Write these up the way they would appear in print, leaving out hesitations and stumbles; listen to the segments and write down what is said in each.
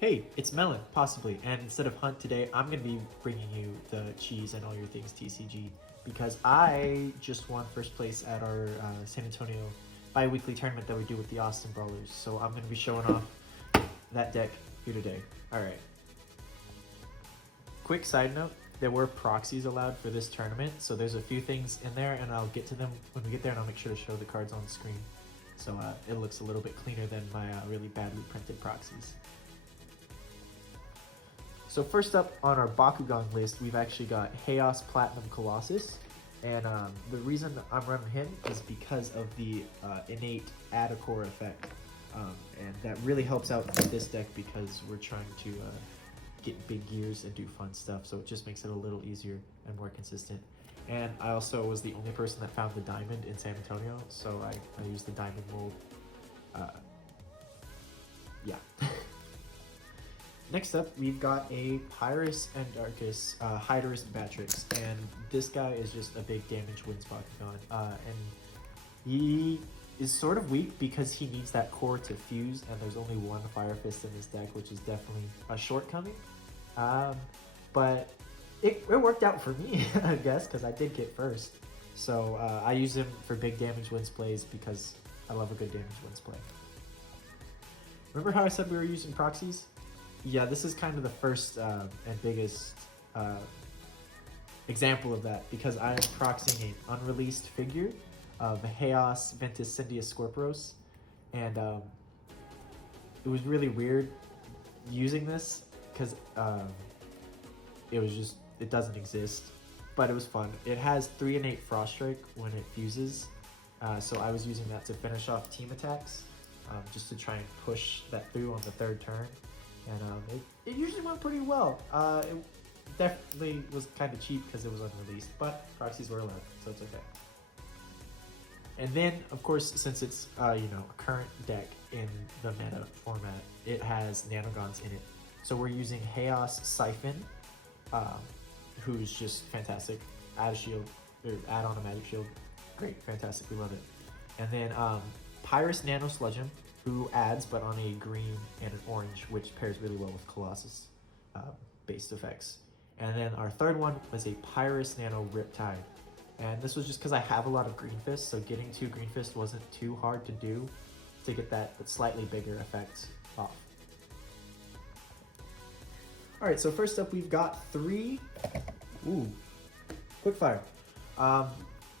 Hey, it's Melon, possibly, and instead of Hunt today, I'm going to be bringing you the cheese and all your things TCG because I just won first place at our San Antonio bi-weekly tournament that we do with the Austin Brawlers. So I'm going to be showing off that deck here today. Alright. Quick side note, there were proxies allowed for this tournament, so there's a few things in there and I'll get to them when we get there, and I'll make sure to show the cards on the screen. So it looks a little bit cleaner than my really badly printed proxies. So first up on our Bakugan list, we've actually got Haos Platinum Colossus, and the reason I'm running him is because of the innate add a core effect, and that really helps out this deck because we're trying to get big gears and do fun stuff, so it just makes it a little easier and more consistent. And I also was the only person that found the diamond in San Antonio, so I used the diamond mold. Yeah. Next up, we've got a Pyrus and Darkus Hydra's Batrix, and this guy is just a big damage wins Bakugan, and he is sort of weak because he needs that core to fuse, and there's only one Fire Fist in this deck, which is definitely a shortcoming, but it worked out for me, I guess, because I did get first. So I use him for big damage wins plays because I love a good damage wins play. Remember how I said we were using proxies? Yeah, this is kind of the first and biggest example of that, because I'm proxying an unreleased figure of Haos Ventus Scorpios, and it was really weird using this because it doesn't exist, but it was fun. It has 3 innate Frost Strike when it fuses, so I was using that to finish off team attacks, just to try and push that through on the 3rd turn. And it usually went pretty well. It definitely was kind of cheap because it was unreleased, but proxies were allowed, so it's okay. And then, of course, since it's a current deck in the meta format, it has Nanoguns in it. So we're using Haos Siphon, who's just fantastic. Add a shield, or add on a magic shield. Great, fantastic, we love it. And then Pyrus Nano Sludgeon, who adds but on a green and an orange, which pairs really well with Colossus based effects. And then our third one was a Pyrus Nano Riptide, and this was just because I have a lot of Green Fist, so getting 2 Green Fist wasn't too hard to do to get that slightly bigger effect off. Alright, so first up we've got 3 Quickfire.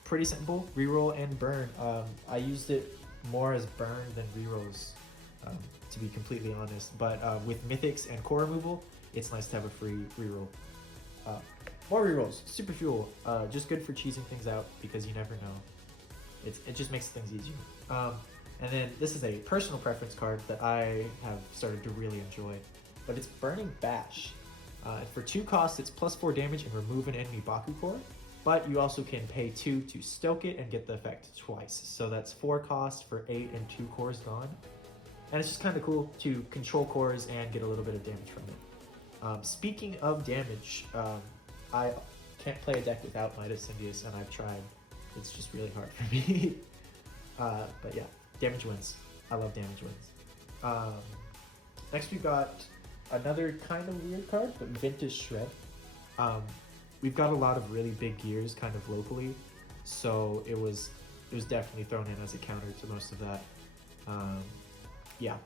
Pretty simple, reroll and burn. I used it more as burn than rerolls, to be completely honest, but with mythics and core removal, it's nice to have a free reroll. More rerolls, super fuel, just good for cheesing things out because you never know. It just makes things easier. And then this is a personal preference card that I have started to really enjoy, but it's Burning Bash. For 2 costs, it's +4 damage and remove an enemy Baku core. But you also can pay 2 to stoke it and get the effect twice. So that's 4 cost for 8 and 2 cores gone. And it's just kind of cool to control cores and get a little bit of damage from it. Speaking of damage, I can't play a deck without Midas Syndius, and I've tried. It's just really hard for me. But yeah, damage wins. I love damage wins. Next we've got another kind of weird card, but Ventus Shred. We've got a lot of really big gears kind of locally, so it was definitely thrown in as a counter to most of that. Yeah.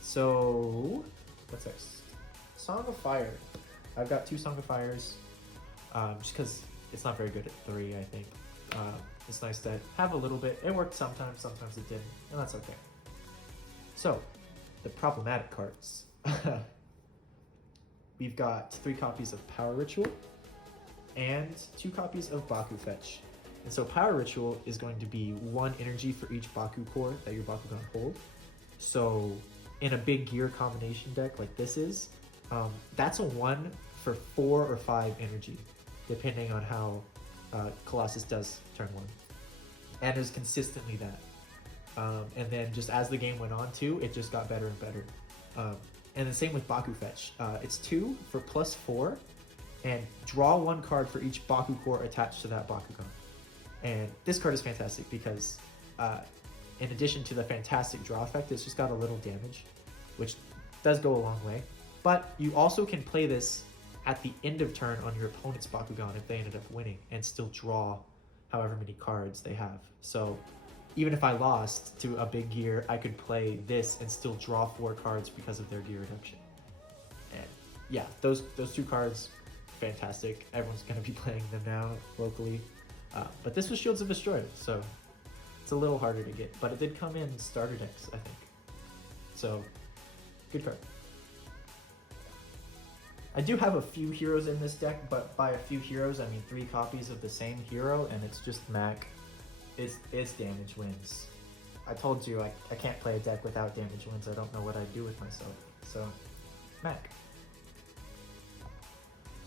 So what's next? Song of Fire. I've got 2 Song of Fires, just because it's not very good at 3, I think. It's nice to have a little bit. It worked sometimes it didn't, and that's okay. So, the problematic cards. We've got 3 copies of Power Ritual and 2 copies of Baku Fetch. And so Power Ritual is going to be 1 energy for each Baku core that your Bakugan hold. So in a big gear combination deck like this is, that's a 1 for 4 or 5 energy, depending on how Colossus does turn 1. And it was consistently that. And then just as the game went on too, it just got better and better. And the same with Baku Fetch. It's 2 for +4, and draw 1 card for each Baku core attached to that Bakugan. And this card is fantastic because in addition to the fantastic draw effect, it's just got a little damage, which does go a long way. But you also can play this at the end of turn on your opponent's Bakugan if they ended up winning, and still draw however many cards they have. So even if I lost to a big gear, I could play this and still draw 4 cards because of their gear reduction. And yeah, those 2 cards, fantastic. Everyone's going to be playing them now locally. But this was Shields of Destroy, so it's a little harder to get. But it did come in starter decks, I think. So, good card. I do have a few heroes in this deck, but by a few heroes, I mean 3 copies of the same hero, and it's just Mac. It's damage wins. I told you I can't play a deck without damage wins. I don't know what I'd do with myself. So, Mac.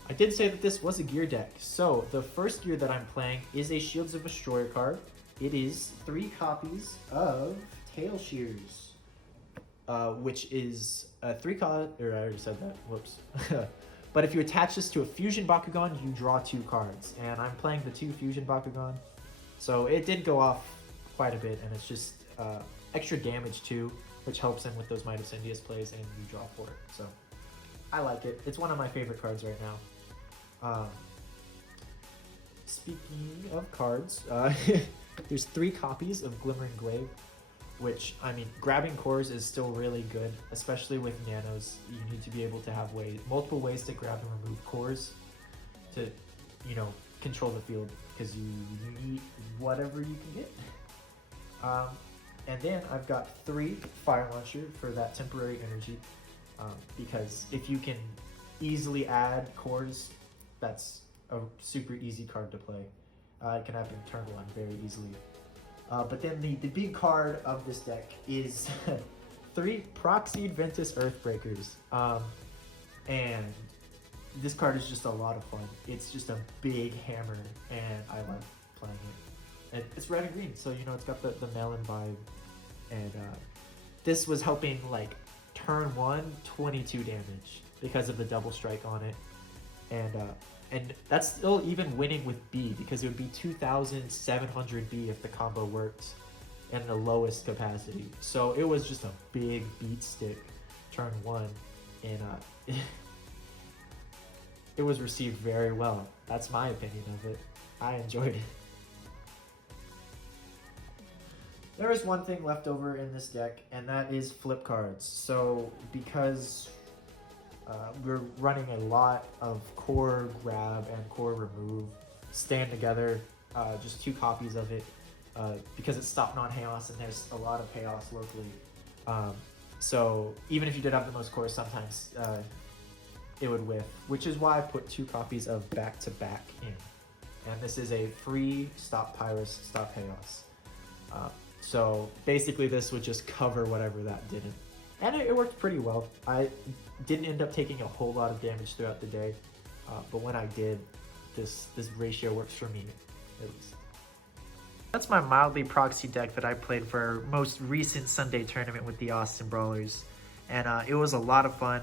I did say that this was a gear deck. So, the first gear that I'm playing is a Shields of Destroyer card. It is 3 copies of Tail Shears, which is a 3 card, or I already said that, whoops. But if you attach this to a Fusion Bakugan, you draw 2 cards. And I'm playing the 2 Fusion Bakugan. So it did go off quite a bit, and it's just extra damage too, which helps him with those Might of Cyndius plays, and you draw for it. So I like it. It's one of my favorite cards right now. Speaking of cards, there's 3 copies of Glimmering Glaive, which, I mean, grabbing cores is still really good, especially with nanos. You need to be able to have multiple ways to grab and remove cores to, you know, control the field, because you need whatever you can get. And then I've got 3 Fire Launcher for that temporary energy, because if you can easily add cores, that's a super easy card to play. It can happen turn 1 very easily. But then the big card of this deck is 3 Proxied Ventus Earthbreakers. And this card is just a lot of fun. It's just a big hammer, and I love playing it. And it's red and green, so you know it's got the Melon vibe. And this was helping like turn 1, 22 damage because of the double strike on it. And that's still even winning with B, because it would be 2,700 B if the combo worked in the lowest capacity. So it was just a big beat stick turn 1, and it was received very well. That's my opinion of it. I enjoyed it. There is one thing left over in this deck, and that is flip cards. So because we're running a lot of core grab and core remove, stand together, just 2 copies of it, because it's stopped on Haos, and there's a lot of Haos locally. So even if you did have the most cores, sometimes it would whiff, which is why I put 2 copies of back-to-back in. And this is a free stop Pyrus, stop Haos. So basically this would just cover whatever that didn't. And it worked pretty well. I didn't end up taking a whole lot of damage throughout the day, but when I did, this ratio works for me, at least. That's my mildly proxy deck that I played for our most recent Sunday tournament with the Austin Brawlers, and it was a lot of fun.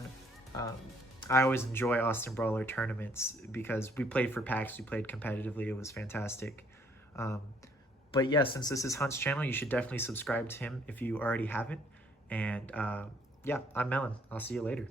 I always enjoy Austin Brawler tournaments because we played for packs, we played competitively, it was fantastic. But yeah, since this is Hunt's channel, you should definitely subscribe to him if you already haven't. And yeah, I'm Melon. I'll see you later.